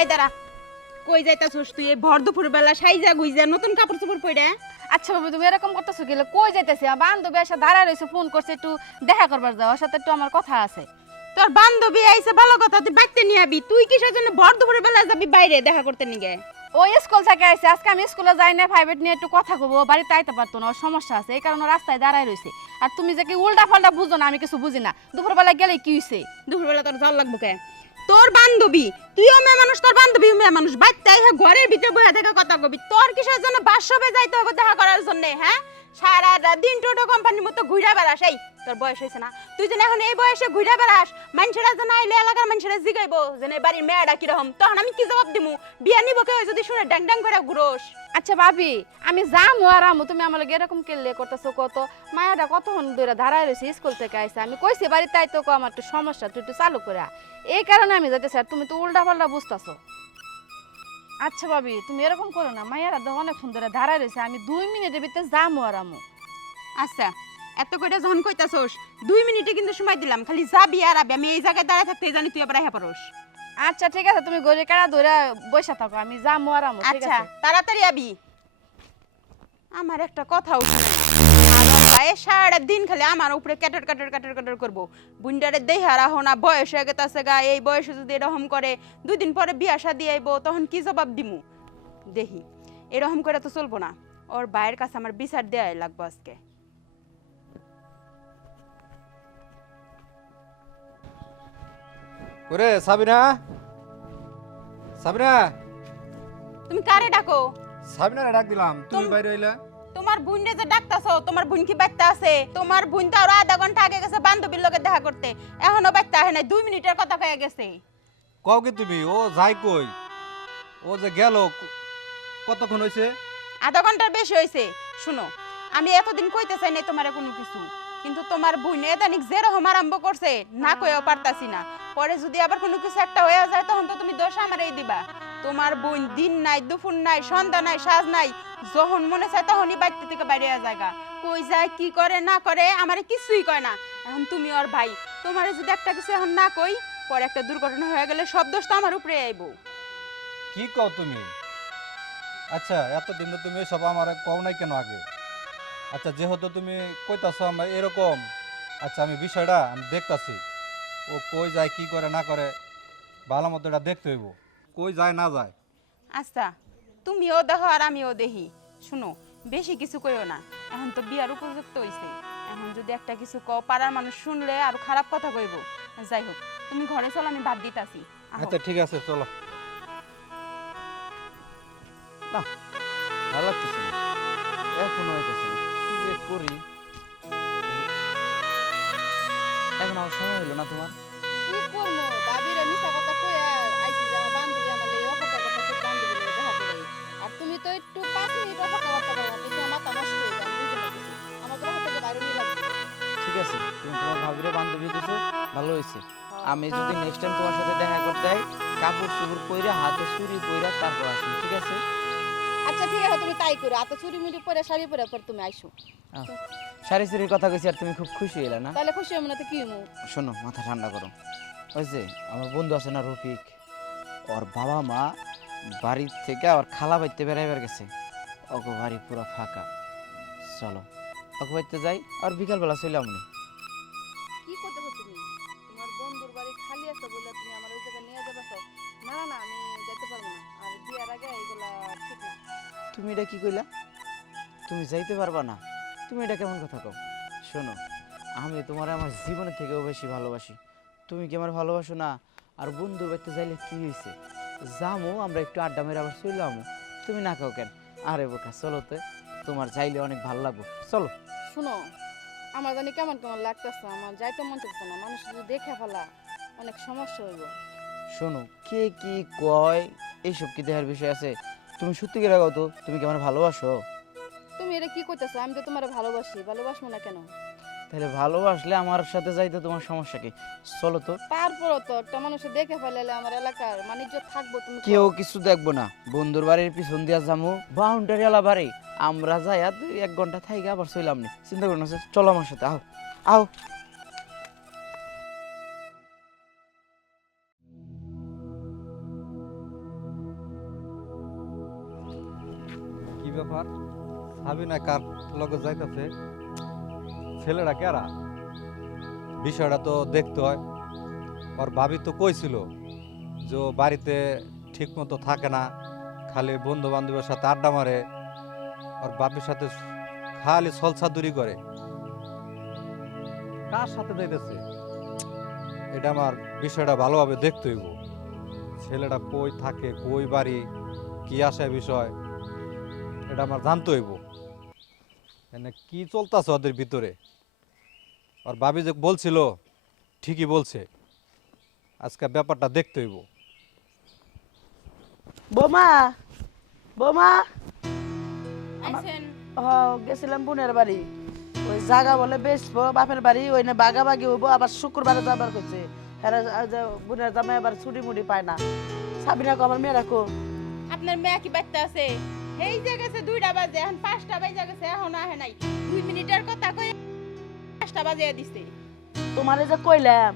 এই দাঁড়া, কই যাইতাছস তুই এই ভর দুপুর বেলা সাইজা গুইজা নতুন কাপড় চোপড় পরে? আচ্ছা বাবু তুমি এরকম করতেছো কি কই যাইতেছি বান্ধবী এসে দাঁড়ায় রয়েছে ফোন করছে একটু দেখা করবার যাও ওর সাথে একটু আমার কথা আছে তোর বান্ধবী আইছে ভালো কথা, তুই বাইতে নিয়ে আবি। তুই কিসের জন্য ভর দুপুর বেলা যাবি বাইরে দেখা করতে নিগে? ওই স্কুল থেকে আইছে আজকে আমি স্কুলে যাই না প্রাইভেট নিয়ে একটু কথা কব বাড়িতে আইতে পারতো না ওর সমস্যা আছে এই কারণে রাস্তায় দাঁড়ায় রয়েছে আর তুমি যে কি উল্টা ফাল্টা বুঝো না আমি কিছু বুঝি না দুপুরবেলা গেলে কি হইছে দুপুর বেলা তোর জল লাগবো কে? তোর বান্ধবী, তুইও মেয়ে মানুষ, তোর বান্ধবীও মেয়ে মানুষ, বাইতে আইহা ঘরের ভিতরে বইয়া থেকে কথা কবি। তোর কিসের জন্য বাসবে যাইতে হবে দেখা করার জন্য? হ্যাঁ, সারা দিন টোটো কোম্পানির মতো ঘুরা বেড়াস। এই তোর বয়স হয়েছে না? তুই যেন এখন এই বয়সে ঘুরা বেড়াস, মানুষেরা যেন আইলে এলাকার মানুষেরা জিগাইবো যে বাড়ির মেয়েটা কিরকম, তখন আমি কি জবাব দিমু? বিয়া নিব কেউ যদি শুনে ড্যাং ড্যাং করে ঘুরোস। আচ্ছা ভাবি আমি যামু আর আমু তুমি আমার লগে এরকম কেলে করতেছো কত মায়াটা কতক্ষণ ধরে দাঁড়ায় রয়েছে স্কুল থেকে আইসা আমি কইছি বাড়িতে আইতো কো আমার একটু সমস্যা তুই একটু চালু করে এই কারণে আমি যাইতেছি আর তুমি তো উল্টা পাল্টা বুঝতেছো আচ্ছা ভাবি তুমি এরকম করো না মায়েরা তো অনেকক্ষণ ধরে দাঁড়ায় রয়েছে আমি 2 মিনিটের ভিতরে যামু আর আমু আচ্ছা, এত কইটা যখন কইতাছস 2 মিনিটে কিন্তু সময় দিলাম, খালি যাবি আর আবি। আমি এই জায়গায় দাঁড়ায় থাকতে জানি তুই আবার আইহা পারোস। আচ্ছা ঠিক আছে তুমি গড়ে কাড়া ধরে বসে থাকো আমি যামু আর আমু ঠিক আচ্ছা, আছে তাড়াতাড়ি আবি। আমার একটা কথা উঠে গায়ে সারা দিন খালি আমার উপরে ক্যাটার ক্যাটার ক্যাটার ক্যাটার করবো। বুন্ডারে দেহা রাখো না, বয়স হয়ে গেছে গা, এই বয়সে যদি এরকম করে 2 দিন পরে বিয়া শাদি আইবো তখন কি জবাব দিমু? দেখি এরকম করে তো চলবো না, ওর ভাইয়ের কাছে আমার বিচার দেয়াই লাগবো আজকে। ওরে সাবিনা, সাবিনা, তুমি কারে ডাকো? সাবিনারে ডাক দিলাম, তুমি বাইরে হইলা? তোমার বোনরে যে ডাকতাছো, তোমার বোন কি বাইতে আছে? তোমার বোন তো আরো আধা ঘন্টা আগে গেছে বান্ধবীর লগে দেখা করতে, এখনো বাইতে আহে নাই। 2 মিনিটের কথা কয়ে গেছে। কও কি তুমি? ও যাই কই? ও যে গেল কতক্ষণ হইছে? আধা ঘন্টার বেশি হয়েছে। শুনো, আমি এতদিন কইতে চাই নাই তোমার কোনো কিছু, কিন্তু তোমার বোন এদানিক যেরকম আরম্ভ করছে না কইও পারতাছি না। পরে যদি আবার কোনো কিছু একটা হয়ে যায় তখন তো তুমি দোষ আমারই দিবা। তোমার বোন দিন নাই, দুপুর নাই, সন্ধ্যা নাই, সাজ নাই, যখন মনে চায় তখনই বাড়িতে থেকে বাইরে জায়গা কই যায়, কি করে না করে আমারে কিছুই কয় না। এখন তুমি ওর ভাই, তোমারে যদি একটা কিছু এখন না কই, পরে একটা দুর্ঘটনা হয়ে গেলে সব দোষ তো আমার উপরে আইব। কি কও তুমি? আচ্ছা, এতদিন তো তুমি সব আমার কও নাই কেন আগে? আচ্ছা, যেহেতু তুমি কইতাছো আমার এরকম, আচ্ছা আমি বিষয়টা আমি দেখতাছি। ও কই যায়, কি করে না করে, ভালো মতো এটা দেখতে হইব, কই যায় না যায়। আচ্ছা, তুমিও দেখো আর আমিও দেখি। শুনো, বেশি কিছু কইও না, এখন তো বিয়ার উপযুক্ত হইছে। এখন যদি একটা কিছু কও, পাড়ার মানুষ শুনলে আর খারাপ কথা কইব। যাই হোক, তুমি ঘরে চলো, আমি ভাত দিতাছি। আচ্ছা ঠিক আছে, চলো। না, ভালো লাগতেছে না, এখনো হইতেছে না, কি যে করি। এখন আমার সময় হলো না তোমার? কি করবো ভাবিরা মিছা কথা কইয়া আইছি যে আমার বান্ধবী আমার লাগি অপেক্ষা করতেছে বান্ধবী লগে দেখা করে আর তুমি তো একটু 5 মিনিট অপেক্ষা করতে পারো না তুমি আমার মাথা নষ্ট হয়ে যায় বুঝতে পারছি আমার কথা থেকে বাইরে নিয়ে লাগবে ঠিক আছে, তুমি তোমার ভাবিরে বান্ধবী দিছো, ভালো হয়েছে। আমি যদি নেক্সট টাইম তোমার সাথে দেখা করতে যাই, কাপড় চুপড় পইরা হাতে চুরি পইরা তারপর আসি, ঠিক আছে? আচ্ছা ঠিক আছে তুমি তাই করো এত চুরি মুড়ি পরে শাড়ি পরে পর তুমি আইসো সারি সারির কথা কইছি আর তুমি খুব খুশি হইলা না? তাহলে খুশি মনে তো কি হমু শোনো, মাথা ঠান্ডা করো। ওই যে আমার বন্ধু আছে না রফিক, ওর বাবা মা বাড়ি থেকে ওর খালা বাড়িতে বেড়াইবার গেছে, ওকে বাড়ি পুরো ফাঁকা। চলো ওকে বাড়িতে যাই আর বিকালবেলা চলে আমনি। কি করতে হো তুমি তোমার বন্ধুর বাড়ি খালি আছে বলে তুমি আমার ওই জায়গায় নিয়ে যাবে সব না না আমি যেতে পারবো না আর বিয়ার আগে এগুলা ঠিক না তুমি এটা কি কইলা? তুমি যাইতে পারবা না? তুমি এটা কেমন কথা কও? শোনো, আমি তোমার আমার জীবনের থেকেও বেশি ভালোবাসি, তুমি কি আমার ভালোবাসো না? আর বন্ধু বাড়িতে যাইলে কি হয়েছে, যামো আমরা একটু আড্ডা মেরে আবার চলে আমো, তুমি না খাও কেন? আরে বোকা চলো তো, তোমার যাইলে অনেক ভালো লাগবে, চলো। শুনো আমার জানি কেমন কেমন লাগতেছে আমার যাইতে মন চাচ্ছে না মানুষ যদি দেখে ফেলা অনেক সমস্যা হইব শোনো, কে কি কয় এইসব কি দেখার বিষয় আছে? তুমি সত্যি করে কও তো, তুমি কি আমার ভালোবাসো? তুমি এটা কি কইতেছো আমি তো তোমারে ভালোবাসি ভালোবাসবো না কেন তাহলে ভালোবাসলে আমার সাথে যাইতে তোমার সমস্যা কি? চলো তো। তারপরও তো একটা মানুষে দেখে ফেলালে আমার এলাকার বাণিজ্য থাকবো তুমি কেউ কিছু দেখবো না, বন্ধুর বাড়ির পিছন দিয়া যামু, বাউন্ডারি এলা বাড়ি, আমরা যাই আর 1 ঘন্টা থাইকে আবার চইলাম নি, চিন্তা করো না, চলো আমার সাথে, আও আও। ব্যাপার সাবিনা কার লগে যাইতাছে ছেলেরা কেরা বিষয়টা তো দেখতে হয় ওর ভাবি তো কইছিল যে ও বাড়িতে ঠিক মতো থাকে না খালি বন্ধু বান্ধবের সাথে আড্ডা মারে ওর বাপের সাথে খালি ছলছাদুরি করে কার সাথে যাইতেছে এটা আমার বিষয়টা ভালোভাবে দেখতে হইব ছেলেটা কই থাকে কই বাড়ি কি আসে বিষয় এটা আমার জানতে হইব এনে কি চলতেছে ওদের ভিতরে আর ভাবি যে বলছিল ঠিকই বলছে আজকে ব্যাপারটা দেখতে হইব বোমা বোমা আইছেন গেছিলাম বোনের বাড়ি ওই জায়গা বলে বেচবো বাপের বাড়ি ওই না বাগাবাগি হইব আবার শুক্রবারে যাবার করছে বোনের জামাই আবার ছুটি মুটি পায় না সাবিনা কো আমার মেয়েরা কো আপনার মেয়ে কি বাচ্চা আছে এই যে গেছে 2টা বাজে এখন 5টা বাজে গেছে এখন আহে নাই 2 মিনিটের কথা কই 5টা বাজে দিছে তোমারে যে কইলাম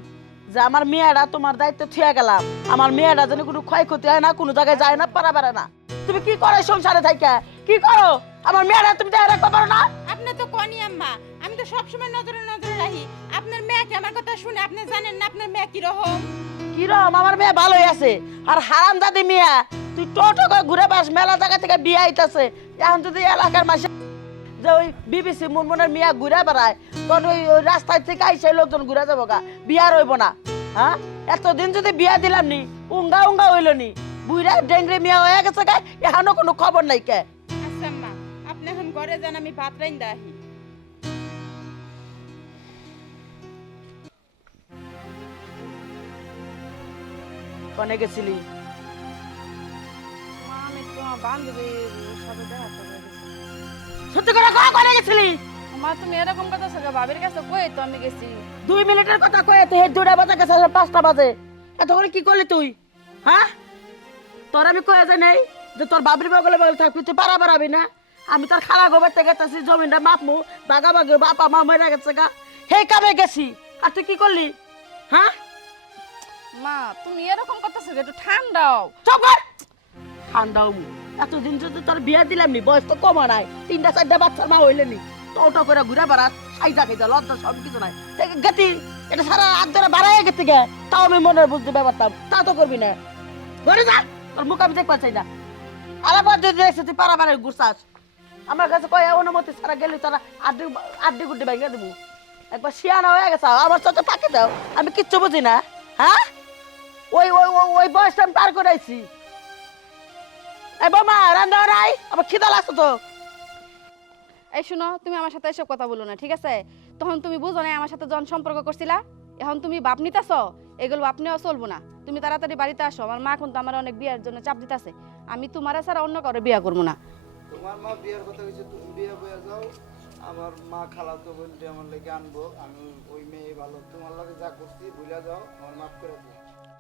যে আমার মেয়েরা তোমার দায়িত্ব থুয়ে গেলাম আমার মেয়েরা যেন কোনো ক্ষয়ক্ষতি হয় না কোনো জায়গায় যায় না পারা না তুমি কি করো সংসারে থাইকা কি করো আমার মেয়েরা তুমি দেয় রাখতে পারো না আপনি তো কোনি আম্মা আমি তো সব সময় নজরে নজরে রাখি আপনার মেয়ে কি আমার কথা শুনে আপনি জানেন না আপনার মেয়ে কি রকম কিরম আমার মেয়ে ভালোই আছে আর হারাম দাদি মিয়া তুই টোটো করে ঘুরে বাস মেলা জায়গা থেকে বিয়ে আইতাছে এখন যদি এলাকার মাসে যে ওই বিবিসি মুনমুনের মিয়া ঘুরে বেড়ায় তখন ওই রাস্তায় থেকে আইসে লোকজন ঘুরে যাবো গা বিয়া রইব না হ্যাঁ এতদিন যদি বিয়া দিলাম নি উঙ্গা উঙ্গা হইল নি বুইরা ডেংরি মিয়া হয়ে গেছে গা এখনো কোনো খবর নাই কে আচ্ছা আম্মা আপনি এখন ঘরে যান আমি ভাত রাইন্দা আহি কনে গেছিলি মা আমি একটু আমার বান্ধবীর সাথে দেখা করতে গেছি। সত্যি করে কনে গেছিলি মা তুমি এরকম কথা সঙ্গে ভাবির কাছে কই তো আমি গেছি 2 মিনিটের কথা কয়ে তুই 2টা বাজে গেছে 5টা বাজে এত করে কি করলি তুই হ্যাঁ তোর আমি কয়ে যাই নাই যে তোর বাবরি বগলে বগলে থাকবি তুই পারাবি না আমি তোর খালা গোবর থেকে গেছি জমিটা মাপমু বাগাবাগি বাপা মা মরে গেছে গা হে কামে গেছি আর তুই কি করলি হ্যাঁ মা তুমি এরকম করতেছো একটু ঠান্ডাও চুপ কর ঠান্ডাও এতদিন যদি তোর বিয়ে দিলাম নি বয়স তো কমা নাই 3টা 4টা বাচ্চার মা হইলে নি টোটো করে ঘুরে বেড়াত সাইজা খাইতে লজ্জা সব কিছু নাই গেতি এটা সারা হাত ধরে বাড়াই গেছে গে তাও আমি মনে বুঝতে ব্যাপারতাম তা তো করবি না ঘরে যা তোর মুখ আমি দেখতে চাই না আরেকবার যদি এসে তুই পারাবারে ঘুরছাস আমার কাছে কয় অনুমতি ছাড়া গেলি তারা আড্ডি গুড্ডি ভেঙে দেবো একবার শিয়ানা হয়ে গেছে আমার সাথে পাকে দাও আমি কিচ্ছু বুঝি না হ্যাঁ ওই ওই ওই বয়সটা আমি পার করে আইছি এই বাবা রান্না নাই আমার খিদা লাগছে তো এই শুনো তুমি আমার সাথে এসব কথা বলো না ঠিক আছে তখন তুমি বুঝো না আমার সাথে যখন সম্পর্ক করছিলা এখন তুমি বাপ নিতেছ এগুলো আপনিও চলবো না তুমি তাড়াতাড়ি বাড়িতে আসো আমার মা কিন্তু আমার অনেক বিয়ের জন্য চাপ দিতেছে আমি তোমার ছাড়া অন্য কারো বিয়ে করবো না তোমার মা বিয়ের কথা কইছে তুমি বিয়ে বইয়া যাও আমার মা খালাতো বোনটি আমার লাগি আনবো আমি ওই মেয়ে ভালো তোমার লাগে যা করছি ভুলে যাও আমার মাফ করে দিও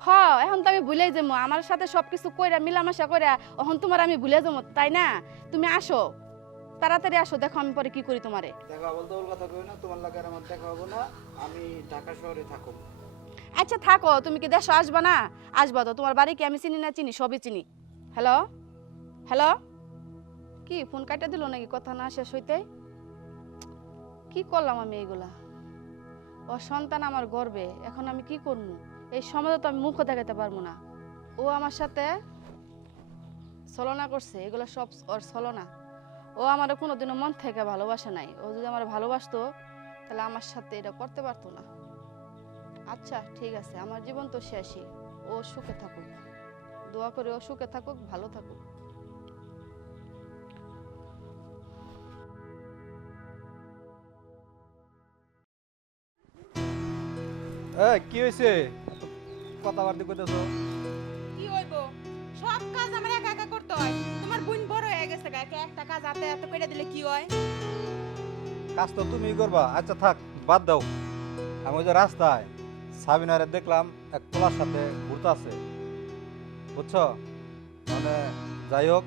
হ এখন তো আমি ভুলেই যাবো আমার সাথে সবকিছু কইরা মিলামেশা কইরা এখন তোমার আমি ভুলে যাবো তাই না তুমি আসো তাড়াতাড়ি আসো দেখো আমি পরে কি করি তোমারে দেখা বলতে ওর কথা কই না তোমার লাগে আর আমার দেখা হবো না আমি ঢাকা শহরে থাকো আচ্ছা থাকো তুমি কি দেশে আসবা না আসবা তো তোমার বাড়ি কি আমি চিনি না চিনি সবই চিনি হ্যালো হ্যালো কি ফোন কাটা দিল নাকি কথা না শেষ হইতে কি করলাম আমি এইগুলা ও সন্তান আমার গর্বে এখন আমি কি করবো এই সমাজে তো আমি মুখও দেখাতে পারবো না ও আমার সাথে ছলনা করছে এগুলো সব ওর ছলনা ও আমার কোনোদিনও মন থেকে ভালোবাসে নাই ও যদি আমার ভালোবাসতো তাহলে আমার সাথে এটা করতে পারতো না আচ্ছা ঠিক আছে আমার জীবন তো শেষই ও সুখে থাকুক দোয়া করে ও সুখে থাকুক ভালো থাকুক কি হয়েছে কথাবার্তা কইতেছো কি হইব সব কাজ আমার একা একা করতে হয় তোমার বোন বড় হয়ে গেছে গা একা একটা কাজ হাতে হাতে করে দিলে কি হয় কাজ তো তুমিই করবা আচ্ছা থাক বাদ দাও আমি ওই যে রাস্তায় সাবিনারে দেখলাম এক পোলার সাথে ঘুরতাছে বুঝছো মানে যাই হোক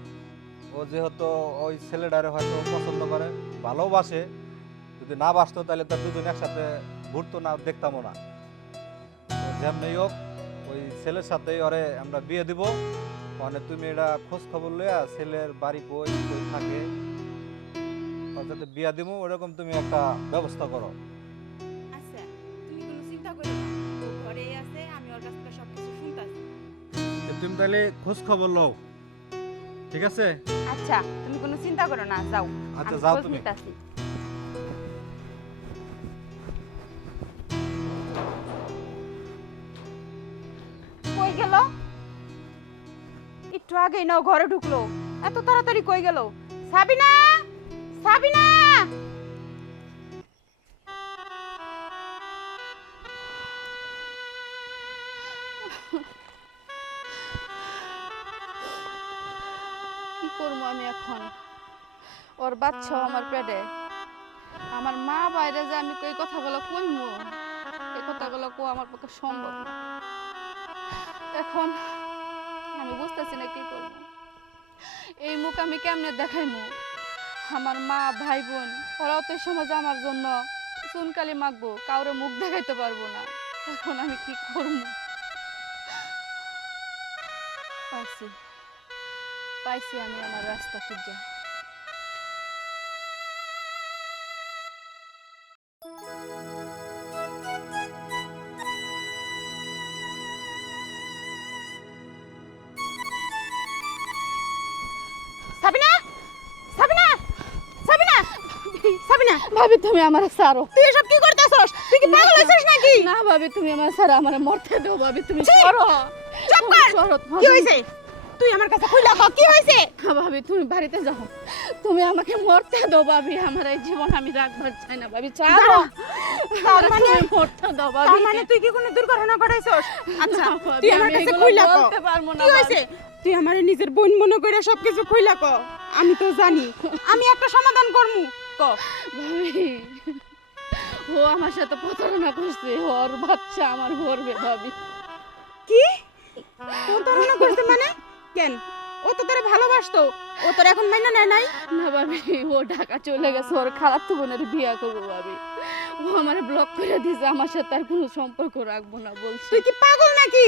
ও যেহেতু ওই ছেলেটারে হয়তো পছন্দ করে ভালোবাসে যদি না বাসতো তাহলে তার দুজন একসাথে ঘুরতো না দেখতামও না তো যেমনি হোক ওই ছেলের সাথেই ওরে আমরা বিয়ে দিব মানে তুমি এটা খোঁজ খবর লইয়া ছেলের বাড়ি কই কই থাকে ওর সাথে বিয়া দিমু ওরকম তুমি একটা ব্যবস্থা করো। আচ্ছা তুমি কোনো চিন্তা করো না, ও ঘরেই আছে, আমি ওর কাছ থেকে সবকিছু শুনতাছি। তো তুমি তাহলে খোঁজ খবর লও, ঠিক আছে? আচ্ছা তুমি কোনো চিন্তা করো না, যাও। আচ্ছা আমি যাও খোঁজ তুমি। নিতাছি। কই গেল? একটু আগেই নাও ঘরে ঢুকলো, এত তাড়াতাড়ি কই গেল? সাবিনা, সাবিনা! কি করবো আমি এখন? ওর বাচ্চাও আমার পেটে, আমার মা বাইরে যে আমি এই কথাগুলো কইমু, এই কথাগুলো কো আমার পক্ষে সম্ভব না। এখন আমি বুঝতেছি না কি করব। এই মুখ আমি কেমনে দেখাইমু? আমার মা ভাই বোন ওরাও তো এই সমাজে আমার জন্য চুনকালি মাখবো, কাউরে মুখ দেখাইতে পারবো না। এখন আমি কি করব? পাইছি পাইছি আমি আমার রাস্তা খুঁজে। সাবিনা, সাবিনা, সাবিনা, সাবিনা! ভাবি তুমি আমার ছাড়ো। তুই এসব কি করতেছস? তুই কি পাগল হইছিস নাকি? না ভাবি তুমি আমার ছাড়ো, আমার মরতে দাও ভাবি, তুমি ছাড়ো। চুপ কর! ছাড়ো, কি হইছে? তুই আমার কাছে কইলা ক কি হইছে? ভাবি তুমি বাড়িতে যাও, তুমি আমাকে মরতে দাও ভাবি, আমার এই জীবন আমি রাখবার চাই না ভাবি, ছাড়ো। তার মানে তুমি মরতে দাও তার ভাবি। মানে তুই কি কোনো দুর্ঘটনা ঘটাইছস? আচ্ছা না ভাবি, তুই আমার আমি কাছে এগুলো কইলা ক বলতে পারবো না কি ভাবি। হইছে? তুই আমারে নিজের বোন মনে কইরা সবকিছু কইলা ক। আমি তো জানি, আমি একটা সমাধান করমু। ক। ভাবি ও আমার সাথে প্রতারণা করছে, ওর বাচ্চা আমার মরবে ভাবি। কি? প্রতারণা করতে মানে? কেন? ও তো তোরে ভালোবাসতো, ও তোর এখন মাইনা নেয় নাই? না ভাবি, ও ঢাকা চলে গেছে, ওর খালাতো বোনের বিয়া করবো ভাবি। ও আমার ব্লক করে দিয়েছে, আমার সাথে আর কোনো সম্পর্ক রাখবো না বলছে। তুই কি পাগল নাকি?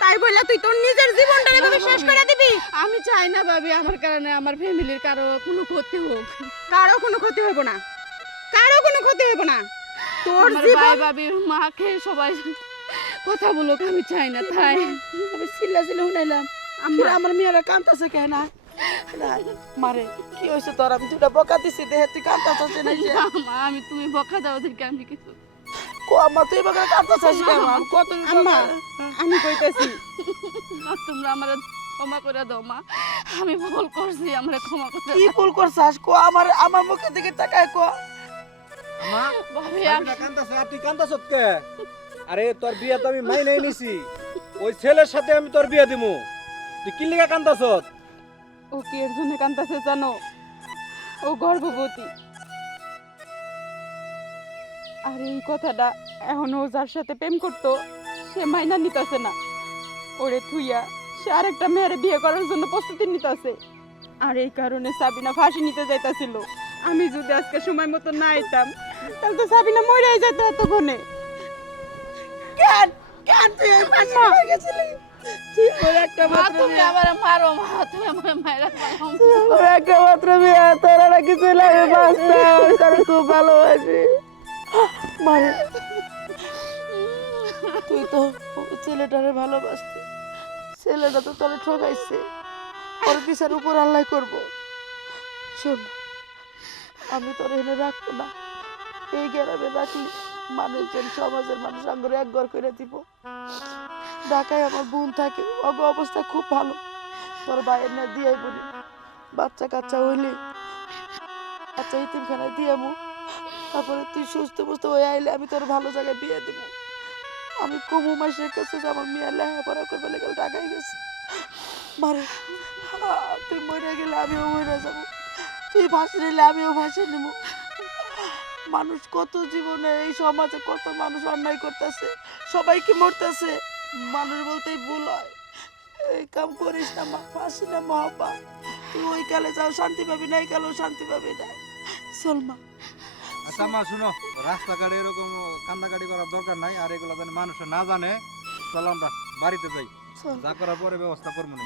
তাই বললা তুই তোর নিজের জীবনটা এভাবে শেষ করে দিবি? আমি চাই না ভাবি আমার কারণে আমার ফ্যামিলির কারো কোনো ক্ষতি হোক। কারো কোনো ক্ষতি হইব না, কারো কোনো ক্ষতি হইব না। তোর আমার জীবন ভাই ভাবি মাকে সবাই কথা বলুক, আমি চাই না তাই। আমি চিল্লা চিল্লা শুনাইলাম, আম্মা, আমার মেয়েরা কান্তাছে কেন না? মারে কি হয়েছে তোর? আমি দুটা বকা দিছি দেহে তুই কান্তাছিস না যে? মা আমি তুমি বকা দাও ওদেরকে, আমি কিছু কো আম্মা তুই বকা কান্তাছিস কেন? আমি কত আম্মা, আমি কইতাছি মা, তোমরা আমার ক্ষমা করে দাও মা, আমি ভুল করছি, আমরা ক্ষমা করে কি দাও। ভুল করছাস? কো আমার আমার মুখের দিকে তাকায় কো। মা ভাবি আমি কান্দাছ, আর তুই কান্দাছ কে? আরে তোর বিয়া তো আমি মাইনাই নিছি, ওই ছেলের সাথে আমি তোর বিয়া দিমু, তুই কি লিগা কান্দাছ? ও কি এর জন্য কান্দাছে জানো? ও গর্ভবতী। আর এই কথাটা এখন ও যার সাথে প্রেম করতো সে মাইনা নিতেছে না, ওরে থুইয়া সে আরেকটা মেয়েরে বিয়ে করার জন্য প্রস্তুতি নিতেছে। আর এই কারণে সাবিনা ফাঁসি নিতে যাইতাছিল। আমি যদি আজকে সময় মতো না আইতাম তাহলে তো সাবিনা মরেই যেত এতক্ষণে। কেন কেন তুই এই পাশে হয়ে গেছিলি? তুই আমার একটা মা, মাত্র তুমি আমার মারো মা, তুমি আমার মায়েরা মারো। আমার একটা মাত্র মেয়ে, তোর আর কিছু লাগে বাঁচতে, আমি তোর খুব ভালোবাসি। মারে তুই তো ছেলেটারে ভালোবাসতি, ছেলেটা তো তোরে ঠকাইছে, ওর বিচার উপর আল্লাহ করব। শোন, আমি তোর এনে রাখবো না, এই গ্রামে রাখলি মানুষজন সমাজের মানুষ আঙ্গুরে এক ঘর করে দিব। ঢাকায় আমার বোন থাকে, অগ অবস্থা খুব ভালো, তোর ভাইয়ের না দিয়াই বলি, বাচ্চা কাচ্চা হইলে বাচ্চা ইতিমখানায় দিয়ামু, তারপরে তুই সুস্থ বুঝতে হয়ে আইলে আমি তোর ভালো জায়গায় বিয়ে দিব। আমি কমু মাসের কাছে যে আমার মেয়ে লেখাপড়া করবে লেগে ঢাকায় গেছে। মারে তুই মরে গেলে আমিও মরে যাবো, তুই ফাঁসি নিলে আমিও ফাঁসি নেবো। মানুষ কত জীবনে এই সমাজে কত মানুষ অন্যায় করতেছে, সবাই কি মরতেছে, মানুষ বলতেই ভুল হয়। এই কাম করিস না মা, ফাঁসি না মহাপা। তুই ওই কালে যাও শান্তি পাবি না, এই কালেও শান্তি পাবি না। চল মা। আচ্ছা মা শুনো, রাস্তাঘাটে এরকম কান্দাকাটি করার দরকার নাই, আর এগুলো যেন মানুষ না জানে। চলো আমরা বাড়িতে যাই, চল। যা করার পরে ব্যবস্থা করবো না।